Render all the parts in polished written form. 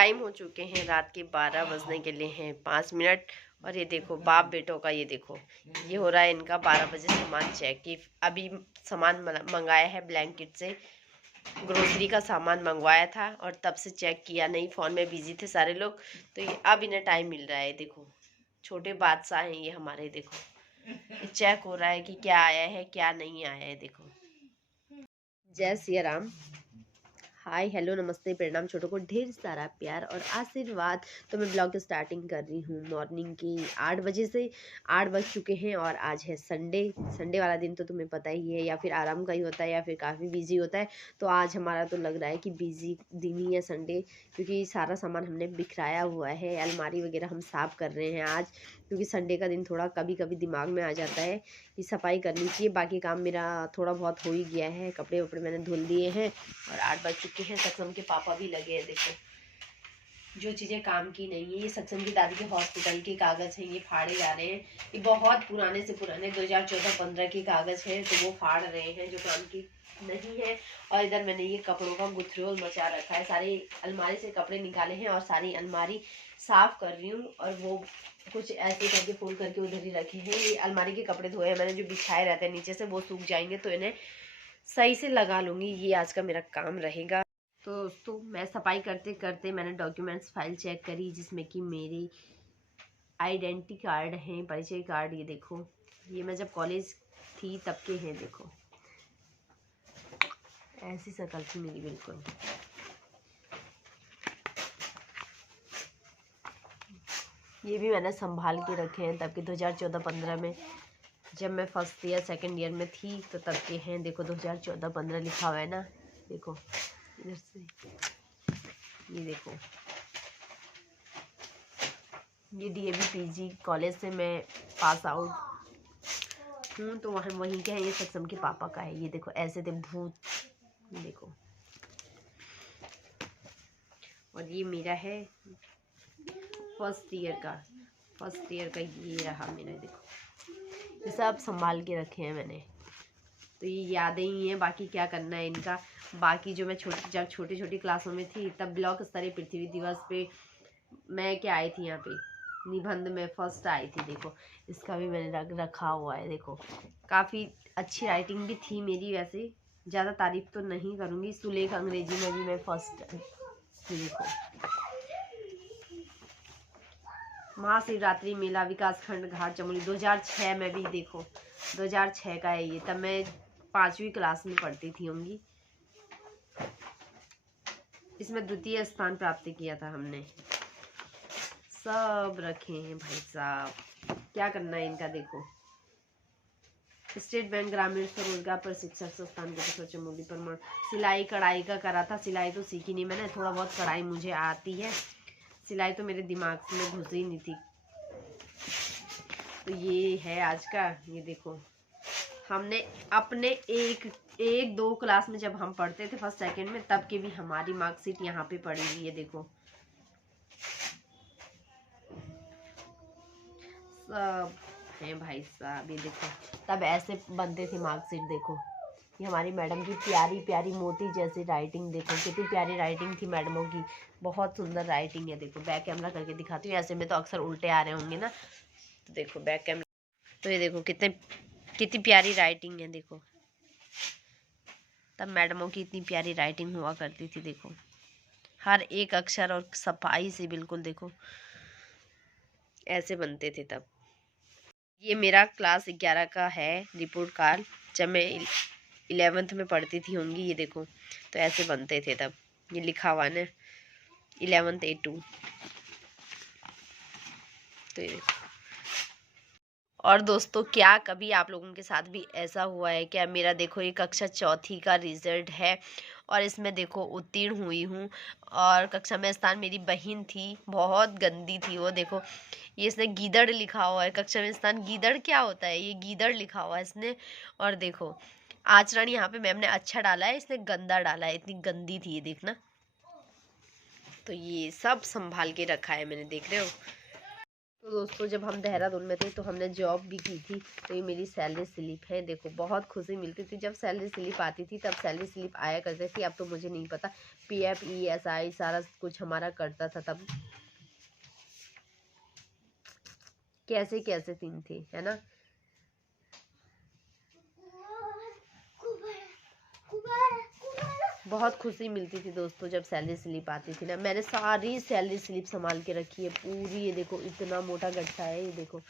Time हो चुके हैं रात के 12 बजने के लिए हैं 5 मिनट। और ये देखो बाप बेटों का, ये देखो ये हो रहा है इनका 12 बजे सामान चेक। कि अभी सामान मंगाया है ब्लैंकेट से, ग्रोसरी का सामान मंगवाया था और तब से चेक किया नहीं, फ़ोन में बिजी थे सारे लोग। तो ये अब इन्हें टाइम मिल रहा है। देखो छोटे बादशाह हैं ये हमारे। देखो ये चेक हो रहा है कि क्या आया है क्या नहीं आया है। देखो जय सिया राम, हाय हेलो नमस्ते प्रणाम, छोटों को ढेर सारा प्यार और आशीर्वाद। तो मैं ब्लॉग की स्टार्टिंग कर रही हूँ मॉर्निंग की 8 बजे से। 8 बज चुके हैं और आज है संडे। संडे वाला दिन तो तुम्हें पता ही है, या फिर आराम का ही होता है या फिर काफ़ी बिजी होता है। तो आज हमारा तो लग रहा है कि बिजी दिन ही है संडे, क्योंकि सारा सामान हमने बिखराया हुआ है। अलमारी वगैरह हम साफ़ कर रहे हैं आज, क्योंकि संडे का दिन थोड़ा कभी कभी दिमाग में आ जाता है कि सफाई करनी चाहिए। बाकी काम मेरा थोड़ा बहुत हो ही गया है, कपड़े वपड़े मैंने धुल दिए हैं और 8 बज चुके हैं। सक्षम के पापा भी लगे हैं। देखो जो चीज़ें काम की नहीं है, ये सक्षम की दादी के हॉस्पिटल के कागज़ हैं, ये फाड़े जा रहे हैं। ये बहुत पुराने से पुराने 2014-15 के कागज़ हैं, तो वो फाड़ रहे हैं जो काम की नहीं है। और इधर मैंने ये कपड़ों का गुथरोल मचा रखा है, सारी अलमारी से कपड़े निकाले हैं और सारी अलमारी साफ कर रही हूँ। और वो कुछ ऐसे करके फोल्ड करके उधर ही रखे हैं। ये अलमारी के कपड़े धोए हैं मैंने, जो बिछाए रहते हैं नीचे से, वो सूख जाएंगे तो इन्हें सही से लगा लूँगी। ये आज का मेरा काम रहेगा। तो दोस्तों मैं सफाई करते करते मैंने डॉक्यूमेंट्स फाइल चेक करी, जिसमें कि मेरी आइडेंटिटी कार्ड हैं, परिचय कार्ड। ये देखो ये मैं जब कॉलेज थी तब के हैं। देखो ऐसी शक्ल थी मेरी बिल्कुल। ये भी मैंने संभाल के रखे हैं तब के 2014-15 में, जब मैं फर्स्ट ईयर सेकंड ईयर में थी तो तब के हैं। देखो 2014-15 लिखा हुआ है ना, देखो इधर से। ये देखो ये डीएवी पीजी कॉलेज से मैं पास आउट हूँ, तो वहाँ वहीं के हैं। ये सक्षम के पापा का है। ये देखो ऐसे थे भूत, देखो। और ये मेरा है फर्स्ट ईयर का ये रहा मेरा। देखो ये सब संभाल के रखे हैं मैंने। तो ये यादें ही हैं, बाकी क्या करना है इनका। बाकी जो मैं जब छोटी छोटी क्लासों में थी तब ब्लॉक स्तरीय पृथ्वी दिवस पे मैं क्या आई थी यहाँ पे, निबंध में फर्स्ट आई थी। देखो इसका भी मैंने रखा हुआ है। देखो काफ़ी अच्छी राइटिंग भी थी मेरी, वैसे ज़्यादा तारीफ तो नहीं करूँगी। सुलेख अंग्रेजी में भी मैं फर्स्ट थी। देखो महाशिवरात्रि मेला विकास खंड घाट चमोली 2006 में भी। देखो 2006 का है ये, तब मैं 5वीं क्लास में पढ़ती थी होंगी। इसमें द्वितीय स्थान प्राप्त किया था हमने। सब रखे हैं भाई साहब, क्या करना है इनका। देखो स्टेट बैंक ग्रामीण स्वरोजगार प्रशिक्षण संस्थान को चमोली प्रमाण। सिलाई कढ़ाई का करा था, सिलाई तो सीखी नहीं मैंने, थोड़ा बहुत कढ़ाई मुझे आती है, सिलाई तो मेरे दिमाग में घुस ही नहीं थी। तो ये है आज का। ये देखो हमने अपने एक दो क्लास में जब हम पढ़ते थे फर्स्ट सेकंड में, तब की भी हमारी मार्कशीट यहाँ पे पड़ी हुई है। देखो सब है भाई साहब। ये देखो तब ऐसे बनते थे मार्कशीट। देखो ये हमारी मैडम की प्यारी प्यारी मोती जैसी राइटिंग। देखो कितनी प्यारी राइटिंग थी मैडमों की, बहुत सुंदर राइटिंग है। देखो बैक कैमरा करके दिखाती हूँ, ऐसे में तो अक्सर उल्टे आ रहे होंगे ना, तो देखो बैक कैमरा। तो ये देखो कितनी प्यारी राइटिंग है। देखो तब मैडमों की इतनी प्यारी राइटिंग हुआ करती थी। देखो हर एक अक्षर और सफाई से बिल्कुल। देखो ऐसे बनते थे तब। ये मेरा क्लास 11 का है रिपोर्ट कार्ड, जब मैं 11th में पढ़ती थी होंगी। ये देखो तो ऐसे बनते थे तब, ये लिखा हुआ ना 11th A2। तो ये देखो। और दोस्तों क्या कभी आप लोगों के साथ भी ऐसा हुआ है क्या? मेरा देखो ये कक्षा चौथी का रिजल्ट है और इसमें देखो उत्तीर्ण हुई हूँ। और कक्षा में स्थान मेरी बहन थी, बहुत गंदी थी वो। देखो ये इसने गीदड़ लिखा हुआ है, कक्षा में स्थान गीदड़ क्या होता है, ये गीदड़ लिखा हुआ है इसने। और देखो आचरण यहाँ पे मैम ने अच्छा डाला है, इसने गंदा डाला है, इतनी गंदी थी ये देखना। तो ये सब संभाल के रखा है मैंने, देख रहे हो। तो तो दोस्तों जब हम देहरादून में थे तो हमने जॉब भी की थी, तो ये मेरी सैलरी स्लिप है। देखो बहुत खुशी मिलती थी जब सैलरी स्लिप आती थी, तब सैलरी स्लिप आया करती थी। अब तो मुझे नहीं पता, पीएफ ईएसआई सारा कुछ हमारा करता था तब। कैसे कैसे दिन थे, है ना। बहुत खुशी मिलती थी दोस्तों जब सैलरी स्लिप आती थी ना। मैंने सारी सैलरी स्लिप संभाल के रखी है पूरी। ये देखो इतना मोटा गट्ठा है, ये देखो,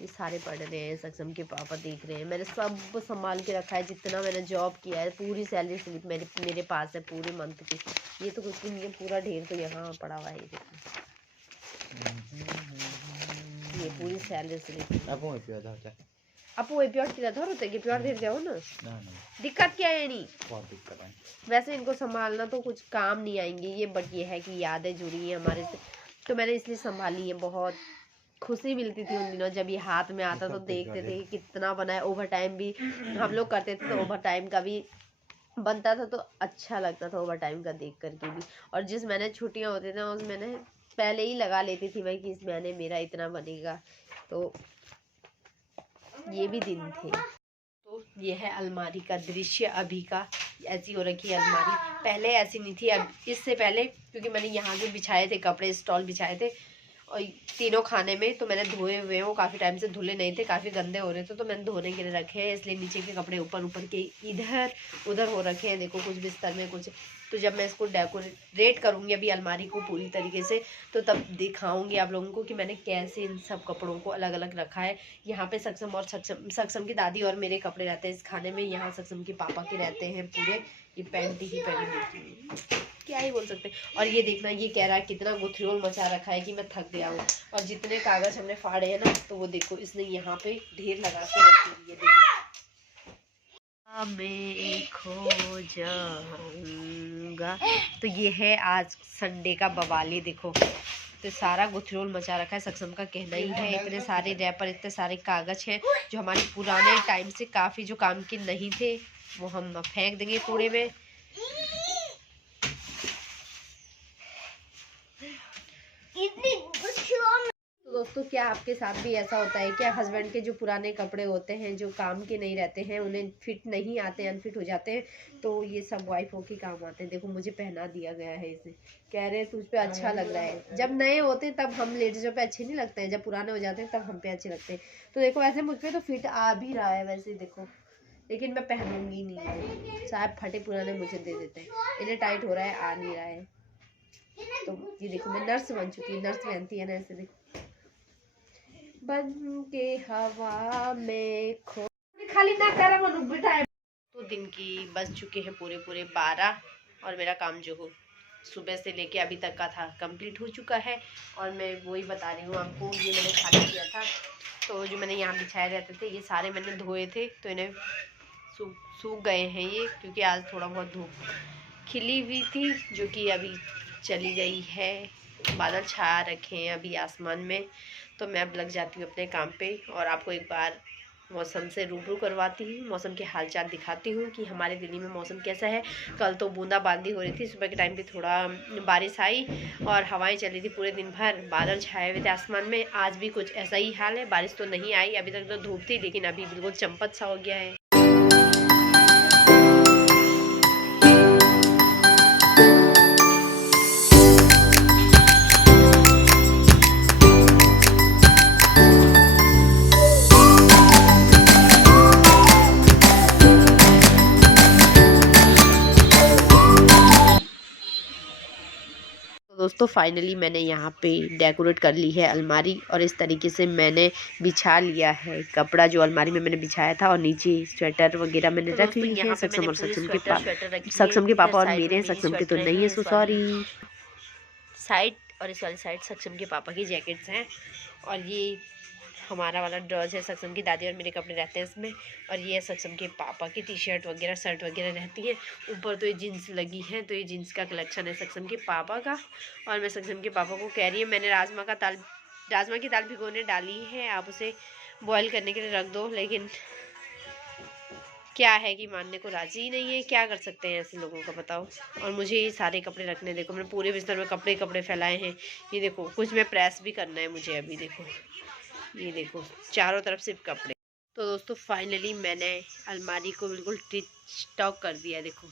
ये सारे पढ़ रहे हैं, सक्षम के पापा देख रहे हैं। मैंने सब संभाल के रखा है, जितना मैंने जॉब किया है पूरी सैलरी स्लिप मेरे पास है पूरे मंथ की। ये तो कुछ भी नहीं है, पूरा ढेर तो यहाँ पड़ा हुआ है। ये देखो, ये पूरी सैलरी स्लिप। आपको वही प्योर किया था रोते कि प्योर दे जाओ ना। दिक्कत क्या है? नहीं बहुत दिक्कत है वैसे, इनको संभालना तो कुछ काम नहीं आएंगे ये, बट ये है कि यादें जुड़ी हैं हमारे से, तो मैंने इसलिए संभाली है। बहुत खुशी मिलती थी उन दिनों जब ये हाथ में आता तो देखते थे कि कितना बना है। ओवर टाइम भी हम लोग करते थे, तो ओवर टाइम का भी बनता था, तो अच्छा लगता था ओवर टाइम का देख करके भी। और जिस महीने छुट्टियां होती थी उस महीने पहले ही लगा लेती थी मैं कि इस महीने मेरा इतना बनेगा। तो ये भी दिन थे। तो ये है अलमारी का दृश्य अभी का। ऐसी हो रखी है अलमारी, पहले ऐसी नहीं थी। अब इससे पहले क्योंकि मैंने यहाँ के बिछाए थे कपड़े, स्टॉल बिछाए थे और तीनों खाने में, तो मैंने धोए हुए हैं। वो काफ़ी टाइम से धुले नहीं थे, काफ़ी गंदे हो रहे थे, तो मैंने धोने के लिए रखे हैं। इसलिए नीचे के कपड़े ऊपर ऊपर के इधर उधर हो रखे हैं। देखो कुछ बिस्तर में कुछ, तो जब मैं इसको डेकोरेट करूँगी अभी अलमारी को पूरी तरीके से, तो तब दिखाऊंगी आप लोगों को कि मैंने कैसे इन सब कपड़ों को अलग अलग रखा है। यहाँ पे सक्षम और सक्षम की दादी और मेरे कपड़े रहते हैं इस खाने में। यहाँ सक्षम के पापा के रहते हैं पूरे। ये पैंट ही पहनी होती है, क्या ही बोल सकते हैं। और ये देखना, ये कह रहा है कितना गुथरियोल मचा रखा है कि मैं थक गया हूँ। और जितने कागज हमने फाड़े हैं ना, तो वो देखो इसने यहाँ पे ढेर लगा के रखी हुई है। देखो मैं खो जाऊंगा। तो ये है आज संडे का बवाली। देखो तो सारा गुथरोल मचा रखा है। सक्षम का कहना ही है, इतने सारे रैपर, इतने सारे कागज हैं जो हमारे पुराने टाइम से काफ़ी जो काम के नहीं थे, वो हम फेंक देंगे कूड़े में। तो दोस्तों क्या आपके साथ भी ऐसा होता है क्या? हस्बैंड के जो पुराने कपड़े होते हैं जो काम के नहीं रहते हैं, उन्हें फिट नहीं आते, अनफिट हो जाते हैं, तो ये सब वाइफों के काम आते हैं। देखो मुझे पहना दिया गया है इसे, कह रहे हैं तुझ पे अच्छा लग रहा है। जब नए होते हैं तब हम लेडीजों पे अच्छे नहीं लगते हैं, जब पुराने हो जाते हैं तब हम पे अच्छे लगते हैं। तो देखो ऐसे मुझ पे तो फिट आ भी रहा है वैसे देखो, लेकिन मैं पहनूंगी नहीं। साहब फटे पुराने मुझे दे देते हैं, इन्हें टाइट हो रहा है, आ नहीं रहा है। तो ये देखो मैं नर्स बन चुकी, नर्स पहनती है ना ऐसे। देखो बन के हवा में खो, खाली ना करा मनु बिठाए। तो दिन की बज चुके हैं पूरे 12 और मेरा काम जो हो सुबह से लेके अभी तक का था कंप्लीट हो चुका है। और मैं वही बता रही हूँ आपको, ये मैंने खाना किया था। तो जो मैंने यहाँ बिछाए रहते थे ये सारे मैंने धोए थे, तो इन्हें सूख गए हैं ये, क्योंकि आज थोड़ा बहुत धूप खिली हुई थी जो कि अभी चली गई है। बादल छा रखे हैं अभी आसमान में। तो मैं अब लग जाती हूँ अपने काम पे और आपको एक बार मौसम से रूबरू करवाती हूँ, मौसम के हालचाल दिखाती हूँ कि हमारे दिल्ली में मौसम कैसा है। कल तो बूंदाबांदी हो रही थी, सुबह के टाइम पे थोड़ा बारिश आई और हवाएं चली थी पूरे दिन भर, बादल छाए हुए थे आसमान में। आज भी कुछ ऐसा ही हाल है, बारिश तो नहीं आई अभी तक, तो धूप थी, लेकिन अभी बिल्कुल चंपत सा हो गया है। दोस्तों फाइनली मैंने यहाँ पे डेकोरेट कर ली है अलमारी, और इस तरीके से मैंने बिछा लिया है कपड़ा जो अलमारी में मैंने बिछाया था, और नीचे स्वेटर वगैरह मैंने रख ली है। सक्षम और सक्षम के पापा और मेरे हैं, सक्षम के तो नहीं है, सो सॉरी। साइड और इस वाली साइड सक्षम के पापा की जैकेट्स हैं, और ये हमारा वाला ड्रॉज है, सक्षम की दादी और मेरे कपड़े रहते हैं इसमें। और ये सक्षम के पापा की टी शर्ट वगैरह शर्ट वगैरह रहती है। ऊपर तो ये जीन्स लगी है, तो ये जीन्स का कलेक्शन है सक्षम के पापा का। और मैं सक्षम के पापा को कह रही हूँ, मैंने राजमा की दाल भिगोने डाली है, आप उसे बॉयल करने के लिए रख दो। लेकिन क्या है कि मानने को राजी ही नहीं है। क्या कर सकते हैं ऐसे लोगों का, बताओ। और मुझे ये सारे कपड़े रखने, देखो मैंने पूरे बिस्तर में कपड़े कपड़े फैलाए हैं। ये देखो कुछ में प्रेस भी करना है मुझे अभी, देखो ये देखो चारों तरफ सिर्फ कपड़े। तो दोस्तों फाइनली मैंने अलमारी को बिल्कुल टिक टॉक कर दिया। देखो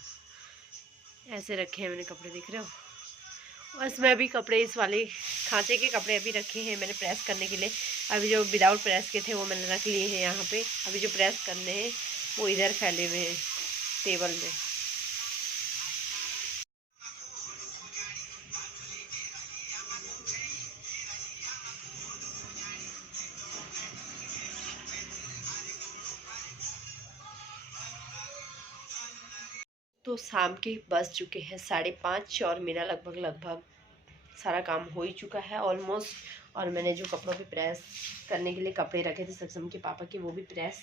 ऐसे रखे हैं मैंने कपड़े, दिख रहे हो। बस मैं अभी कपड़े इस वाले खांचे के कपड़े अभी रखे हैं मैंने प्रेस करने के लिए। अभी जो विदाउट प्रेस के थे वो मैंने रख लिए हैं यहाँ पे। अभी जो प्रेस करने हैं वो इधर फैले हुए हैं टेबल में। तो शाम के बज चुके हैं 5:30 और मेरा लगभग सारा काम हो ही चुका है ऑलमोस्ट। और मैंने जो कपड़ों पे प्रेस करने के लिए कपड़े रखे थे सक्षम के पापा के, वो भी प्रेस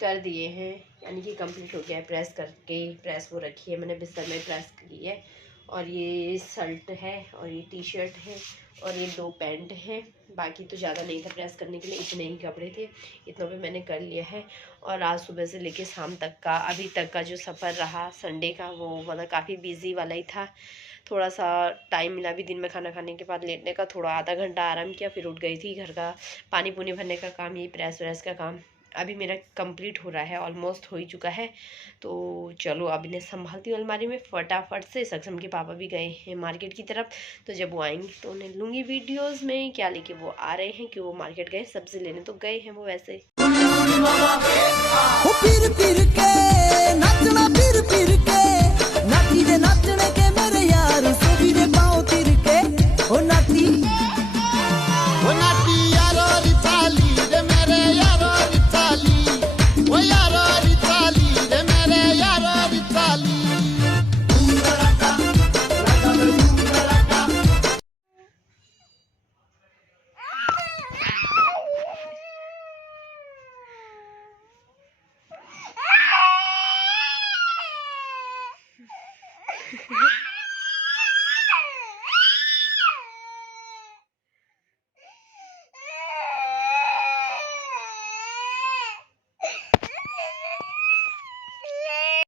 कर दिए हैं, यानी कि कंप्लीट हो गया है। प्रेस करके प्रेस वो रखी है मैंने बिस्तर में प्रेस की है। और ये शर्ट है और ये टी शर्ट है और ये 2 पैंट हैं। बाकी तो ज़्यादा नहीं था प्रेस करने के लिए, इतने ही कपड़े थे, इतनों पे मैंने कर लिया है। और आज सुबह से लेके शाम तक का अभी तक का जो सफ़र रहा संडे का, वो मतलब काफ़ी बिजी वाला ही था। थोड़ा सा टाइम मिला भी दिन में खाना खाने के बाद लेटने का, थोड़ा आधा घंटा आराम किया, फिर उठ गई थी। घर का पानी पुनी भरने का काम, ये प्रेस व्रेस का काम अभी मेरा कंप्लीट हो रहा है, ऑलमोस्ट हो ही चुका है। तो चलो अब इन्हें संभालती हूँ अलमारी में फटाफट से। सक्षम के पापा भी गए हैं मार्केट की तरफ, तो जब वो आएंगे तो उन्हें लूँगी वीडियोस में क्या लेके वो आ रहे हैं। क्यों वो मार्केट गए, सब्जी लेने तो गए हैं वो वैसे।